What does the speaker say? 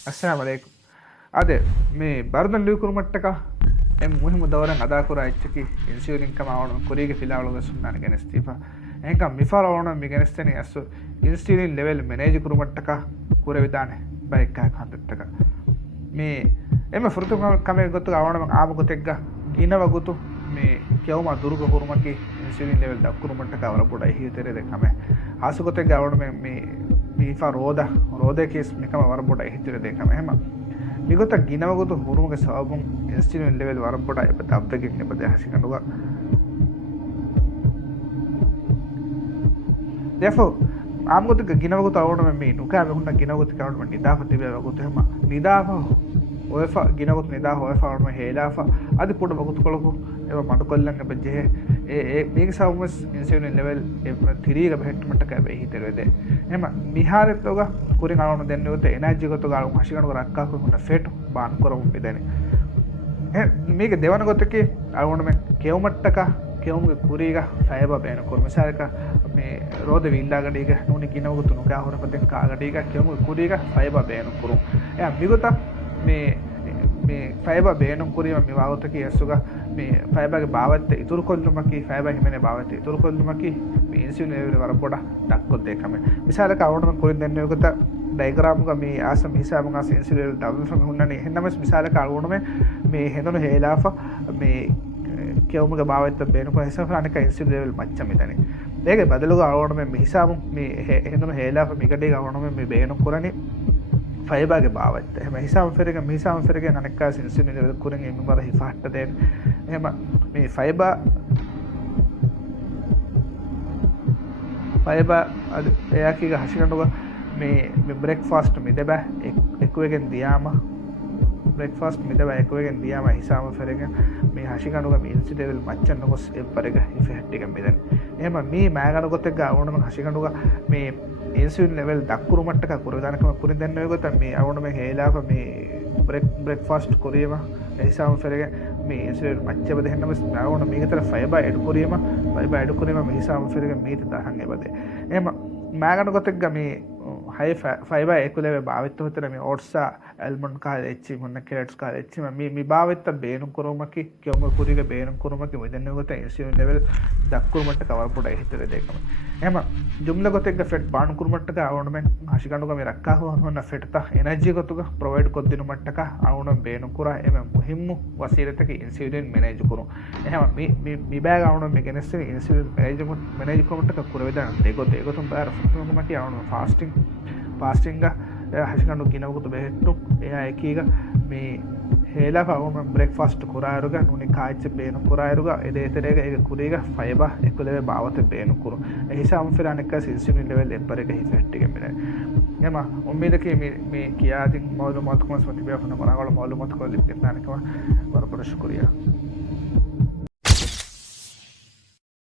अस्सलाम वालेकुम. अदे මේ බර්දන් ලියකුරුමට්ටක එම් මුහිම දවරන් අදා කරා ඉච්චකි ඉන්සියරින් කම ආවන කොරියගේ ෆිලාවලුගේ සුන්නාන ගෙනස්තිපා එහෙනම් මිෆාල ආවන මිගෙනස්තනේ අස්සු ඉන්ස්ටිරින් ලෙවල් මැනේජ් කුරුමට්ටක කුර විදානේ බයික් එකක් හන්දට්ටක මේ එම ෆෘතු කම ගොතු ආවන ආම ගොතෙක්ග ගිනව ගොතු මේ කියවම දුරුග කුරුමකි ඉන්ස්ටිරින් ලෙවල් දක්කුරුමට්ටක වර පොඩයි හිතේ දෙකම ආසු ගොතෙක්ග ආවන මේ මිෆා රෝදේ කේස් මේකම වර පොඩයි හිතේ දෙකම එහෙම මිගොත ಗಿನವಗುතු ಹುರುಮುಗೆ ಸಾಬುಂ ಇನ್ಸ್ಟಿಟ್ಯೂಟ್ ಲೆವೆಲ್ ವರಪಡ ಎಪ ತಬ್ದಗೆ ನೆಪದೆ ಹಸಿಕಂಡುಗ therefore ಆಮಗುತು ಗಿನವಗುತು ಅವಡ ಮೆ ನುಕಾ ಬೆಹುನ್ನ ಗಿನವಗುತು ಕವಡ ನಿದಾಫ ತಿಬೆ ವಗುತು ಹೆಮ ನಿದಾಫ ಒಯಫ ಗಿನವಗುತು ನಿದಾ ಒಯಫ ಅವಡ ಮೆ ಹೇಲಾಫ ಅದಿ ಪುಡ ವಗುತು ಕೊಳಕು ಎವ ಮಡು ಕೊಲ್ಲಂಗೆ ಬಜ್ಜೆ ඒ මේක සවමස් ඉන්සියුලින් ලෙවල් 3 ක බෙහෙට් මට්ටක බෙ හිතෙරෙද එම මිහාරෙත් ඔග කුරි ගාවන දෙන්නේ උත එනර්ජි ගොත ගාලු හෂිකණු රක්කා කුන්න ෆෙට් බාන් කරමු බෙදනේ මේක දෙවන ගොතකේ අරවණ මේ කෙව මට්ටක කෙවමුගේ කුරිග ෆයිබර් බේන කොර්මසාරක මේ රෝද විල්ලාගඩීක නුනි කිනවගුතු නුකා හොරපතෙන් කාගඩීක කෙවමුගේ කුරිග ෆයිබර් බේන කුරු එයා මිගොත මේ ෆයිබර් බේන කුරිම මිවාවතකේ ඇසුග මේ ෆයිබර්ගේ භාවත්‍ය ඉතුරු කොල්ලුමකි ෆයිබර් හිමනේ භාවත්‍ය ඉතුරු කොල්ලුමකි මේ ඉන්සියුලින් ලෙවල් වර පොඩ දක්කොත් දෙකම විශාලක අවුරුම කුරින් දෙන්නේ උගත ඩයග්‍රාම් එක මේ ආසම හිසාවම ආස ඉන්සියුලින් ලෙවල් ඩබල් ෆම් හුන්නනේ එහෙනම් විශාලක අවුරුම මේ හෙඳුන හේලාෆ මේ කියවමුගේ භාවත්‍ය බේනක හිසාව අනික ඉන්සියුලින් ලෙවල් මච්ච මෙතනේ මේක බදලුග අවුරුම මේ හිසාව මේ හෙඳුන හේලාෆ මිගඩේ අවුරුම මේ බේන කරන්නේ ෆයිබර්ගේ භාවත්‍ය එහෙම හිසාව ෆෙරගේ අනික ඉන්සියුලින් ලෙවල් කුරින් එම්බර හිෆාට්ට දෙන්න එහෙම මේ ෆයිබර් අද එයාකීග හසිකණ්ඩුව මේ බ්‍රෙක්ෆාස්ට් මිදබ එක්වගෙන් දියාම බ්‍රෙක්ෆාස්ට් මිදබ එක්වගෙන් දියාම හිසාම ෆෙරගෙන මේ හසිකණුව මේ ඉන්සිටෙවල් මච්චන්න ගොස් එපරක ඉෆෙක්ට් එක මෙදන් එහෙම මේ මෑගන ගොතෙක් ගාවනම හසිකණුව මේ ඉන්සියුලින් ලෙවල් දක්කුරු මට්ටක කුරදානකම කුරින් දෙන්නේ ගොත මේ අවුණ මේ හේලාව මේ බ්‍රෙක්ෆාස්ට් කුරියම හිසාම ෆෙරගෙන මේ ඉන්සියුලින් මච්ච බදෙන්නම අවුණ මේකතර ෆයිබර් එඩු කුරියම මේ හිසාම ෆෙරගෙන මේත දහන් එබදේ එහෙම මෑගන ගොතෙක් මේ හයි ෆයිබර් එකුලේ භාවිත හොතර මේ ඕට්සා ඇල්මන්ඩ් කාල එච්චි මොන්න කැරට්ස් කාල එච්චි මේ භාවිත බේනු කුරුමකි කියොම කුරිගේ බේනු කුරුමකි වෙදන්නේ ගොත ඉන්සියුලින් ලෙවල් දක්කුරුමට කවර පොඩ හිතර දෙකම එහෙම ජුම්ල ගොතෙක් ෆෙට් බාණු කුරුමට්ටක අවුණ මේ හෂිකණුක මේ රක්කා හොන්න ෆෙට් තා එනර්ජි ගොතුක ප්‍රොවයිඩ් කොද්දිනු මට්ටක අවුණ බේනු කුරා එම මුහිම්මු වසීරතක ඉන්සියුලින් මැනේජ් කුරු එහෙම මේ බෑග අවුණ මේ ගෙනස්සේ ඉන්සියුලින් මැනේජ් කුරුමට්ටක කුර වෙදන දෙගොතුම් බාර ෆුතුමකි අවුණ ಫಾಸ್ಟಿಂಗ ಹಸಿಕಂಡು ಗಿನವಗುತು ಬೆහෙಟ್ಟು එයා එකීಗ මේ හේලා පවම බ්‍රෙක්ෆාස්ට් කුරායරුග නුනි කාච්ච බේන කුරායරුග එදේතරේග ඒක කුරීග ෆයිබර් එකුලේ බාවත බේන කුරු එහිසාම ෆිරානික ඉන්සියුලින් ලෙවල් එපරේග ඉෆෙක්ට් එක මෙන්න එම උම්මේදකේ මේ කියාදින් මාලුමාත් කොමස් මතිබේ ෆන මරාවල මාලුමාත් කොල්ලි දෙන්නානකම වරපර ශුක්‍රියා